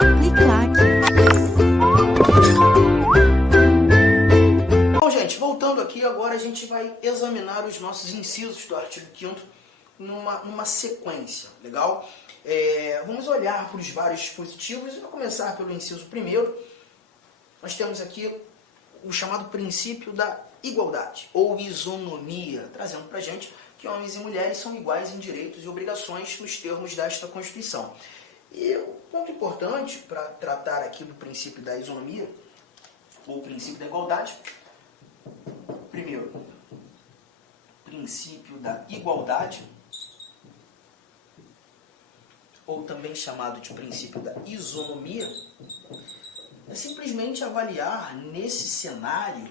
Clic-clac. Bom, gente, voltando aqui, agora a gente vai examinar os nossos incisos do artigo 5º numa sequência, legal? Vamos olhar para os vários dispositivos e vou começar pelo inciso 1º. Nós temos aqui o chamado princípio da igualdade, ou isonomia, trazendo para a gente que homens e mulheres são iguais em direitos e obrigações nos termos desta Constituição. E o ponto importante para tratar aqui do princípio da isonomia, ou princípio da igualdade, primeiro, princípio da igualdade, ou também chamado de princípio da isonomia, é simplesmente avaliar nesse cenário,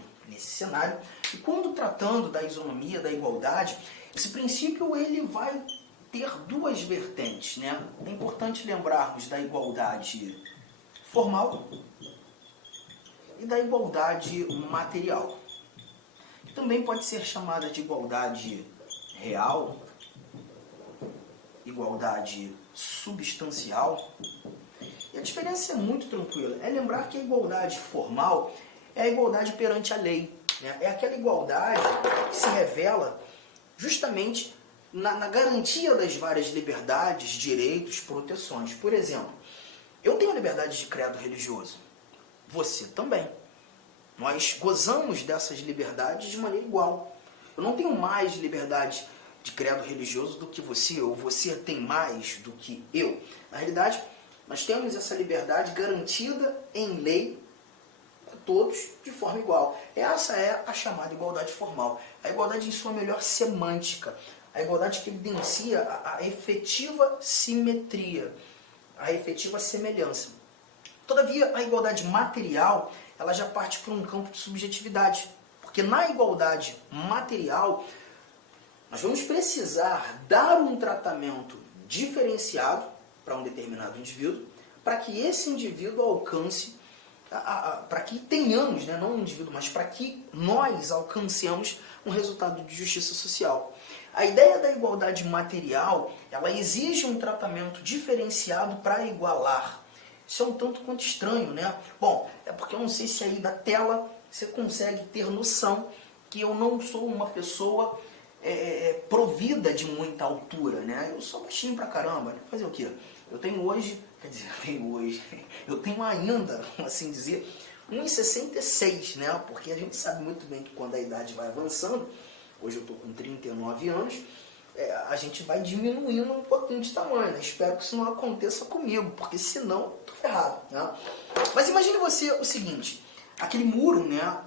e quando tratando da isonomia, da igualdade, esse princípio ele vai ter duas vertentes, né? É importante lembrarmos da igualdade formal e da igualdade material, que também pode ser chamada de igualdade real, igualdade substancial. E a diferença é muito tranquila. É lembrar que a igualdade formal é a igualdade perante a lei, né? É aquela igualdade que se revela justamente na garantia das várias liberdades, direitos, proteções. Por exemplo, eu tenho liberdade de credo religioso. Você também. Nós gozamos dessas liberdades de maneira igual. Eu não tenho mais liberdade de credo religioso do que você, ou você tem mais do que eu. Na realidade, nós temos essa liberdade garantida em lei a todos de forma igual. Essa é a chamada igualdade formal. A igualdade em sua melhor semântica. A igualdade que evidencia a efetiva simetria, a efetiva semelhança. Todavia, a igualdade material, ela já parte para um campo de subjetividade. Porque na igualdade material, nós vamos precisar dar um tratamento diferenciado para um determinado indivíduo, para que esse indivíduo alcance, para que tenhamos, né, não um indivíduo, mas para que nós alcancemos um resultado de justiça social. A ideia da igualdade material, ela exige um tratamento diferenciado para igualar. Isso é um tanto quanto estranho, né? Bom, é porque eu não sei se aí da tela você consegue ter noção que eu não sou uma pessoa provida de muita altura, né? Eu sou baixinho pra caramba, né? Fazer o quê? Eu tenho hoje, eu tenho ainda, assim dizer, 1,66, né? Porque a gente sabe muito bem que quando a idade vai avançando, hoje eu estou com 39 anos, a gente vai diminuindo um pouquinho de tamanho, né? Espero que isso não aconteça comigo, porque senão eu tô ferrado, né? Mas imagine você o seguinte, aquele muro, né,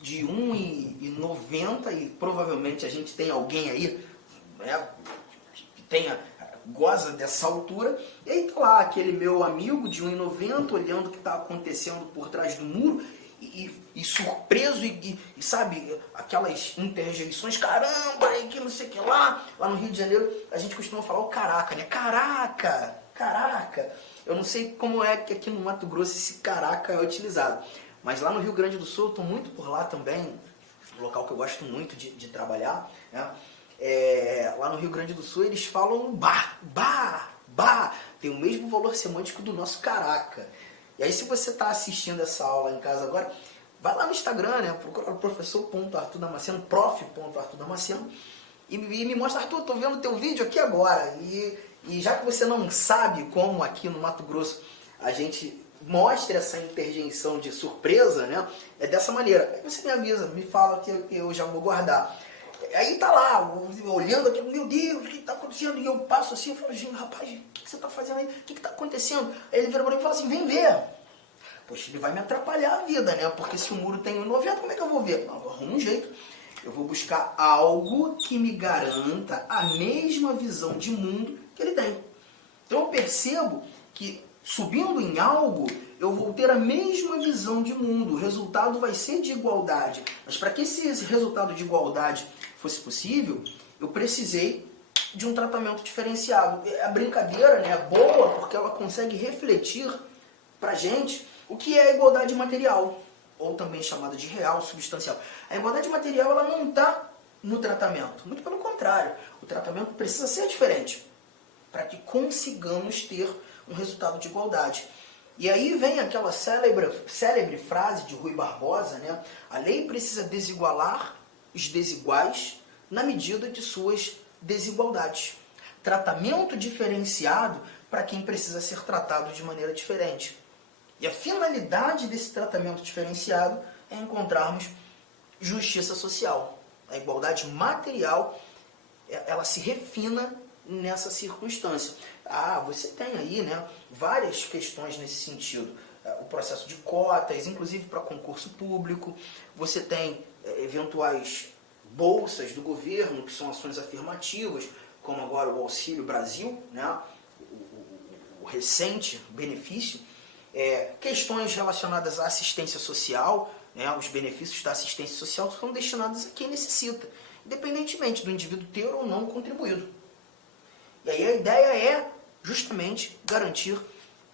de 1,90 e provavelmente a gente tem alguém aí, né, que goza dessa altura, e aí tá lá aquele meu amigo de 1,90 olhando o que está acontecendo por trás do muro e surpreso e sabe, aquelas interjeições, caramba, que não sei o que lá no Rio de Janeiro a gente costuma falar o caraca, né? Caraca. Eu não sei como é que aqui no Mato Grosso esse caraca é utilizado, mas lá no Rio Grande do Sul eu estou muito por lá também, um local que eu gosto muito de trabalhar, né? Lá no Rio Grande do Sul eles falam bah, tem o mesmo valor semântico do nosso caraca. E aí se você está assistindo essa aula em casa agora, vai lá no Instagram, né? Procura o professor.arturdamasceno, prof.arturdamasceno, e me mostra, Arthur, estou vendo o teu vídeo aqui agora. E já que você não sabe como aqui no Mato Grosso a gente mostra essa interjeição de surpresa, né? É dessa maneira. Aí você me avisa, me fala que eu já vou guardar. Aí tá lá, olhando aqui, meu Deus, o que está acontecendo? E eu passo assim, eu falo, gente, rapaz, o que você está fazendo aí? O que está acontecendo? Aí ele vira para mim e fala assim, vem ver. Poxa, ele vai me atrapalhar a vida, né? Porque se o muro tem 1,90, como é que eu vou ver? Não, eu arrumo um jeito. Eu vou buscar algo que me garanta a mesma visão de mundo que ele tem. Então eu percebo que subindo em algo, eu vou ter a mesma visão de mundo. O resultado vai ser de igualdade. Mas para que esse resultado de igualdade fosse possível, eu precisei de um tratamento diferenciado. A brincadeira, né, é boa porque ela consegue refletir para a gente o que é a igualdade material, ou também chamada de real, substancial. A igualdade material ela não está no tratamento. Muito pelo contrário. O tratamento precisa ser diferente para que consigamos ter um resultado de igualdade. E aí vem aquela célebre frase de Rui Barbosa, né? A lei precisa desigualar os desiguais na medida de suas desigualdades. Tratamento diferenciado para quem precisa ser tratado de maneira diferente. E a finalidade desse tratamento diferenciado é encontrarmos justiça social. A igualdade material, ela se refina nessa circunstância. Você tem aí, né, várias questões nesse sentido. O processo de cotas, inclusive para concurso público. Você tem eventuais bolsas do governo, que são ações afirmativas, como agora o Auxílio Brasil, né, o recente benefício. Questões relacionadas à assistência social, né, os benefícios da assistência social são destinados a quem necessita, independentemente do indivíduo ter ou não contribuído. E aí a ideia é justamente garantir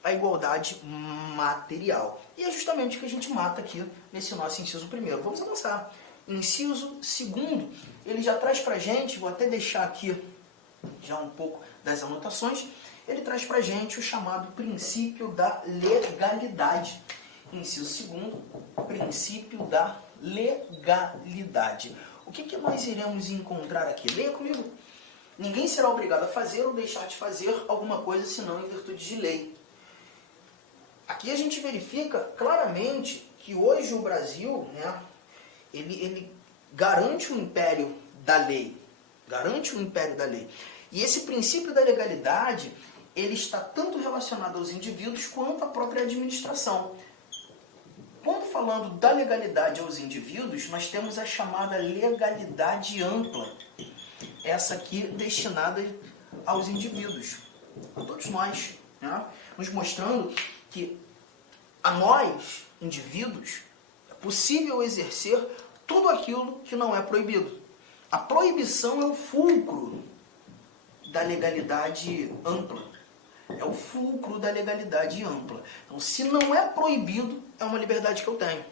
a igualdade material. E é justamente o que a gente mata aqui nesse nosso inciso primeiro. Vamos avançar. Inciso segundo, ele já traz pra gente, vou até deixar aqui já um pouco das anotações, ele traz pra gente o chamado princípio da legalidade. Inciso segundo, princípio da legalidade. O que nós iremos encontrar aqui? Leia comigo. Ninguém será obrigado a fazer ou deixar de fazer alguma coisa senão em virtude de lei. Aqui a gente verifica claramente que hoje o Brasil, né, ele garante o império da lei. Garante o império da lei. E esse princípio da legalidade, ele está tanto relacionado aos indivíduos quanto à própria administração. Quando falando da legalidade aos indivíduos, nós temos a chamada legalidade ampla. Essa aqui destinada aos indivíduos, a todos nós, né? Nos mostrando que a nós, indivíduos, é possível exercer tudo aquilo que não é proibido. A proibição é o fulcro da legalidade ampla. É o fulcro da legalidade ampla. Então, se não é proibido, é uma liberdade que eu tenho.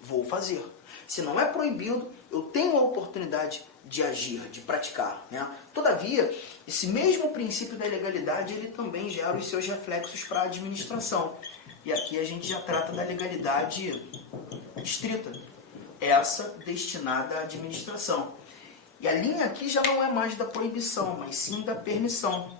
Vou fazer. Se não é proibido, eu tenho a oportunidade de agir, de praticar, né? Todavia, esse mesmo princípio da legalidade, ele também gera os seus reflexos para a administração. E aqui a gente já trata da legalidade estrita, essa destinada à administração. E a linha aqui já não é mais da proibição, mas sim da permissão.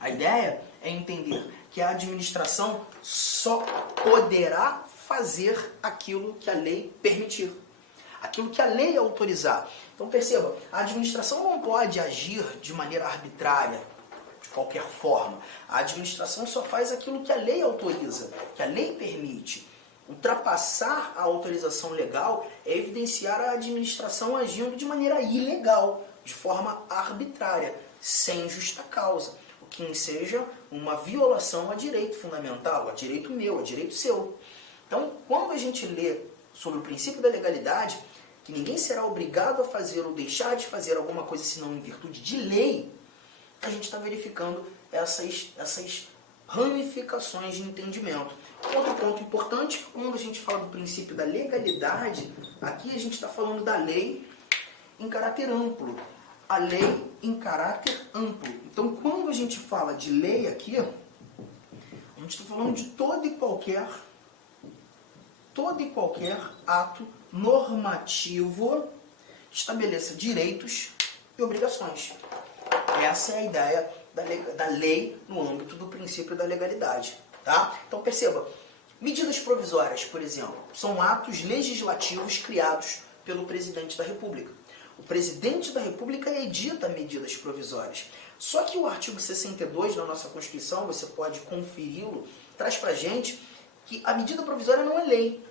A ideia é entender que a administração só poderá fazer aquilo que a lei permitir, aquilo que a lei autorizar. Então perceba, a administração não pode agir de maneira arbitrária, de qualquer forma. A administração só faz aquilo que a lei autoriza, que a lei permite. Ultrapassar a autorização legal é evidenciar a administração agindo de maneira ilegal, de forma arbitrária, sem justa causa, o que seja uma violação a direito fundamental, a direito meu, a direito seu. Então, quando a gente lê sobre o princípio da legalidade, que ninguém será obrigado a fazer ou deixar de fazer alguma coisa senão em virtude de lei, a gente está verificando essas ramificações de entendimento. Outro ponto importante, quando a gente fala do princípio da legalidade, aqui a gente está falando da lei em caráter amplo. A lei em caráter amplo. Então, quando a gente fala de lei aqui, a gente está falando de todo e qualquer ato normativo que estabeleça direitos e obrigações. Essa é a ideia da lei no âmbito do princípio da legalidade. Tá? Então perceba, medidas provisórias, por exemplo, são atos legislativos criados pelo presidente da República. O presidente da República edita medidas provisórias. Só que o artigo 62 da nossa Constituição, você pode conferi-lo, traz pra gente que a medida provisória não é lei,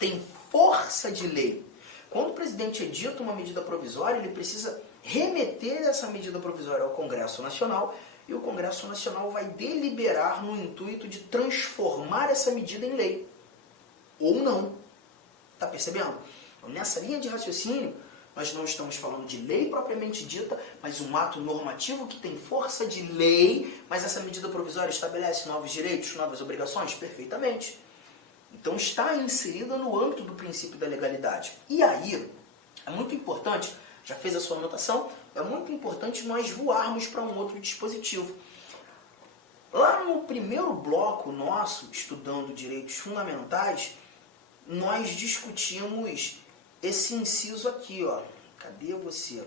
tem força de lei. Quando o presidente edita uma medida provisória, ele precisa remeter essa medida provisória ao Congresso Nacional, e o Congresso Nacional vai deliberar no intuito de transformar essa medida em lei. Ou não. Está percebendo? Então, nessa linha de raciocínio, nós não estamos falando de lei propriamente dita, mas um ato normativo que tem força de lei, mas essa medida provisória estabelece novos direitos, novas obrigações? Perfeitamente. Então está inserida no âmbito do princípio da legalidade. E aí, é muito importante, já fez a sua anotação, é muito importante nós voarmos para um outro dispositivo. Lá no primeiro bloco nosso, estudando direitos fundamentais, nós discutimos esse inciso aqui, ó. Cadê você?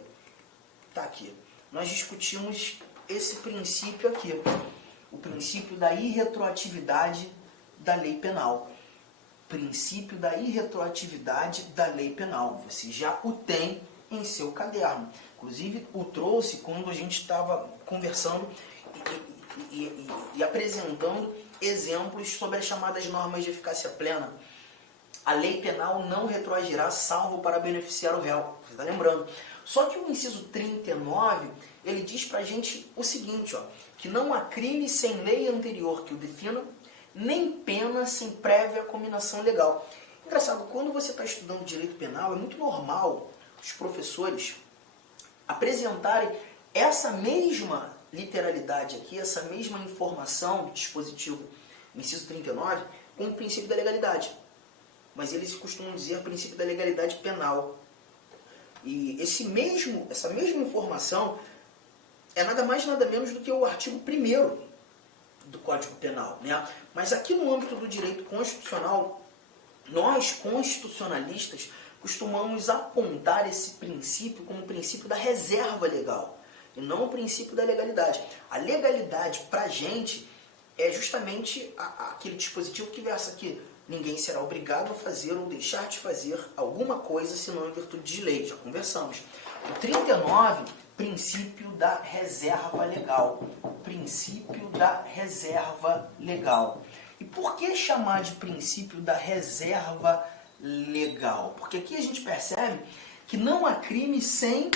Tá aqui. Nós discutimos esse princípio aqui, o princípio da irretroatividade da lei penal. Princípio da irretroatividade da lei penal. Você já o tem em seu caderno. Inclusive, o trouxe quando a gente estava conversando e apresentando exemplos sobre as chamadas normas de eficácia plena. A lei penal não retroagirá salvo para beneficiar o réu. Você está lembrando? Só que o inciso 39, ele diz para a gente o seguinte, ó, que não há crime sem lei anterior que o defina, nem pena sem prévia cominação legal. Engraçado, quando você está estudando direito penal, é muito normal os professores apresentarem essa mesma literalidade aqui, essa mesma informação do dispositivo, no inciso 39, com o princípio da legalidade. Mas eles costumam dizer princípio da legalidade penal. E essa mesma informação é nada mais nada menos do que o artigo 1º do Código Penal, né? Mas aqui no âmbito do direito constitucional, nós constitucionalistas costumamos apontar esse princípio como o princípio da reserva legal, e não o princípio da legalidade. A legalidade, para a gente, é justamente aquele dispositivo que versa aqui: ninguém será obrigado a fazer ou deixar de fazer alguma coisa senão em virtude de lei. Já conversamos. O 39, princípio da reserva legal. Princípio da reserva legal. E por que chamar de princípio da reserva legal? Porque aqui a gente percebe que não há crime sem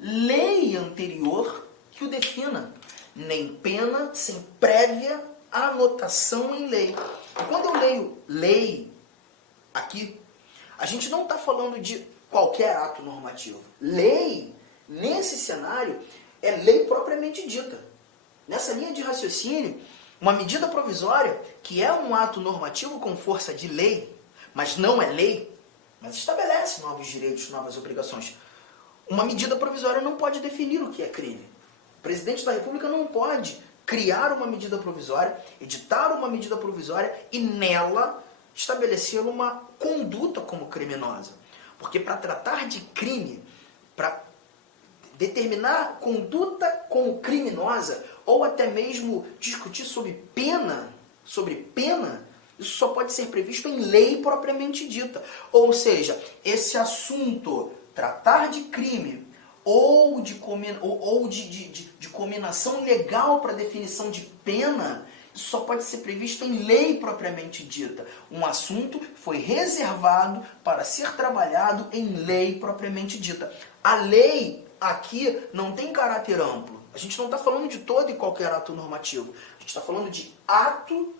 lei anterior que o defina, nem pena sem prévia anotação em lei. Quando eu leio lei aqui, a gente não está falando de qualquer ato normativo. Lei, nesse cenário, é lei propriamente dita. Nessa linha de raciocínio, uma medida provisória, que é um ato normativo com força de lei, mas não é lei, mas estabelece novos direitos, novas obrigações. Uma medida provisória não pode definir o que é crime. O presidente da República não pode criar uma medida provisória, editar uma medida provisória e nela estabelecer uma conduta como criminosa. Porque para tratar de crime, para determinar conduta como criminosa, ou até mesmo discutir sobre pena, isso só pode ser previsto em lei propriamente dita. Ou seja, esse assunto, tratar de crime, ou de cominação legal para definição de pena, isso só pode ser previsto em lei propriamente dita. Um assunto foi reservado para ser trabalhado em lei propriamente dita. A lei aqui não tem caráter amplo. A gente não está falando de todo e qualquer ato normativo. A gente está falando de ato,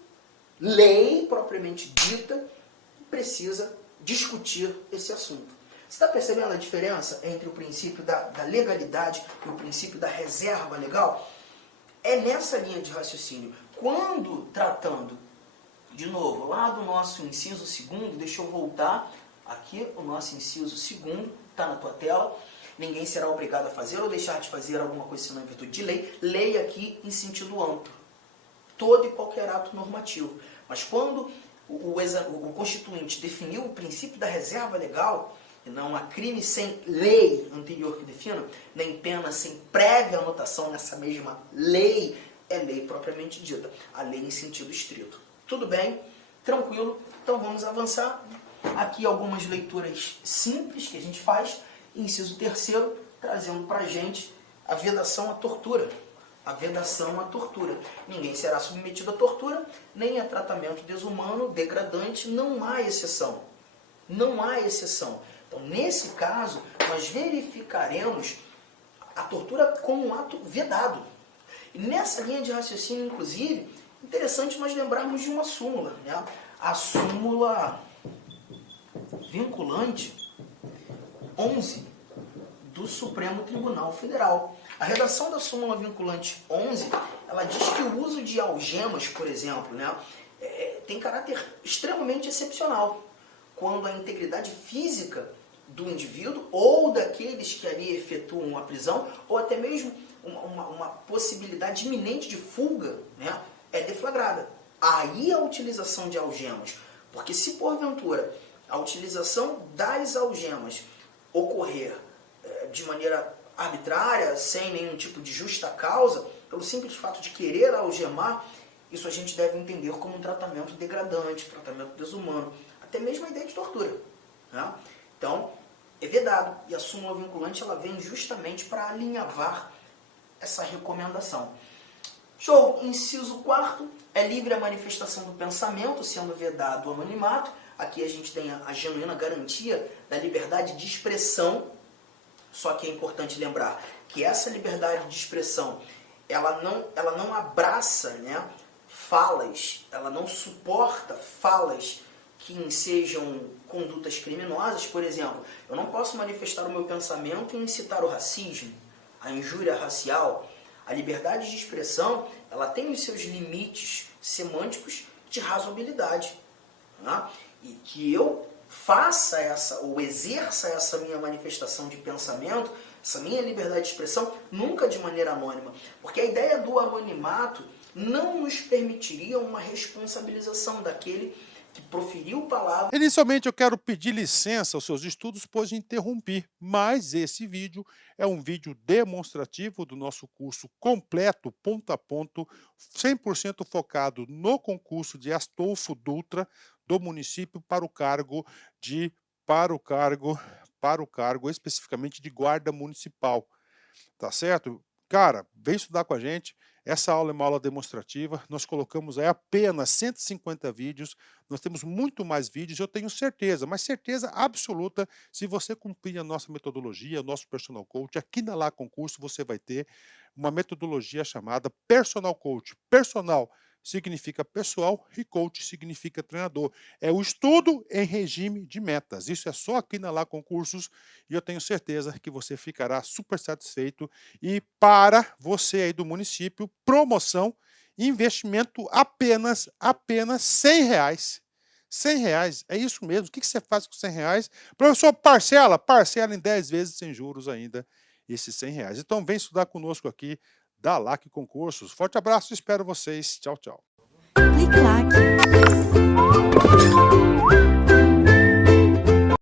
lei propriamente dita, que precisa discutir esse assunto. Você está percebendo a diferença entre o princípio da legalidade e o princípio da reserva legal? É nessa linha de raciocínio. Quando tratando, de novo, lá do nosso inciso 2º, deixa eu voltar aqui, o nosso inciso 2º, está na tua tela. Ninguém será obrigado a fazer ou deixar de fazer alguma coisa senão em virtude de lei. Lei aqui em sentido amplo. Todo e qualquer ato normativo. Mas quando o Constituinte definiu o princípio da reserva legal, e não há crime sem lei anterior que defina, nem pena sem prévia anotação nessa mesma lei, é lei propriamente dita. A lei em sentido estrito. Tudo bem? Tranquilo? Então vamos avançar. Aqui algumas leituras simples que a gente faz. Inciso 3º, trazendo para a gente a vedação à tortura. A vedação à tortura. Ninguém será submetido à tortura, nem a tratamento desumano, degradante, não há exceção. Não há exceção. Então, nesse caso, nós verificaremos a tortura como um ato vedado. E nessa linha de raciocínio, inclusive, interessante nós lembrarmos de uma súmula, né? A súmula vinculante 11 do Supremo Tribunal Federal. A redação da súmula vinculante 11, ela diz que o uso de algemas, por exemplo, né, tem caráter extremamente excepcional, quando a integridade física do indivíduo ou daqueles que ali efetuam a prisão, ou até mesmo uma possibilidade iminente de fuga, né, é deflagrada. Aí a utilização de algemas, porque se porventura a utilização das algemas ocorrer de maneira arbitrária, sem nenhum tipo de justa causa, pelo simples fato de querer algemar, isso a gente deve entender como um tratamento degradante, tratamento desumano, até mesmo a ideia de tortura. Né? Então, é vedado, e a súmula vinculante ela vem justamente para alinhavar essa recomendação. Show! Inciso 4, é livre a manifestação do pensamento, sendo vedado o anonimato. Aqui a gente tem a genuína garantia da liberdade de expressão, só que é importante lembrar que essa liberdade de expressão, ela não abraça, né, falas, ela não suporta falas que ensejam condutas criminosas. Por exemplo, eu não posso manifestar o meu pensamento e incitar o racismo, a injúria racial. A liberdade de expressão, ela tem os seus limites semânticos de razoabilidade. Né? E que eu faça ou exerça essa minha manifestação de pensamento, essa minha liberdade de expressão, nunca de maneira anônima. Porque a ideia do anonimato não nos permitiria uma responsabilização daquele que proferiu palavras. Inicialmente eu quero pedir licença aos seus estudos, pois interrompi, mas esse vídeo é um vídeo demonstrativo do nosso curso completo, ponto a ponto, 100% focado no concurso de Astolfo Dutra do município para o cargo especificamente de guarda municipal, tá certo? Cara, vem estudar com a gente. Essa aula é uma aula demonstrativa, nós colocamos aí apenas 150 vídeos, nós temos muito mais vídeos, eu tenho certeza, mas certeza absoluta, se você cumprir a nossa metodologia, o nosso Personal Coach, aqui na Lá Concurso você vai ter uma metodologia chamada Personal Coach. Personal significa pessoal e coach significa treinador. É o estudo em regime de metas. Isso é só aqui na Lá Concursos e eu tenho certeza que você ficará super satisfeito. E para você aí do município, promoção, investimento apenas R$100. R$100, é isso mesmo. O que você faz com R$100? Professor, parcela em 10 vezes sem juros ainda, esses R$100. Então vem estudar conosco aqui da LAC Concursos. Forte abraço, espero vocês. Tchau, tchau. Clique lá.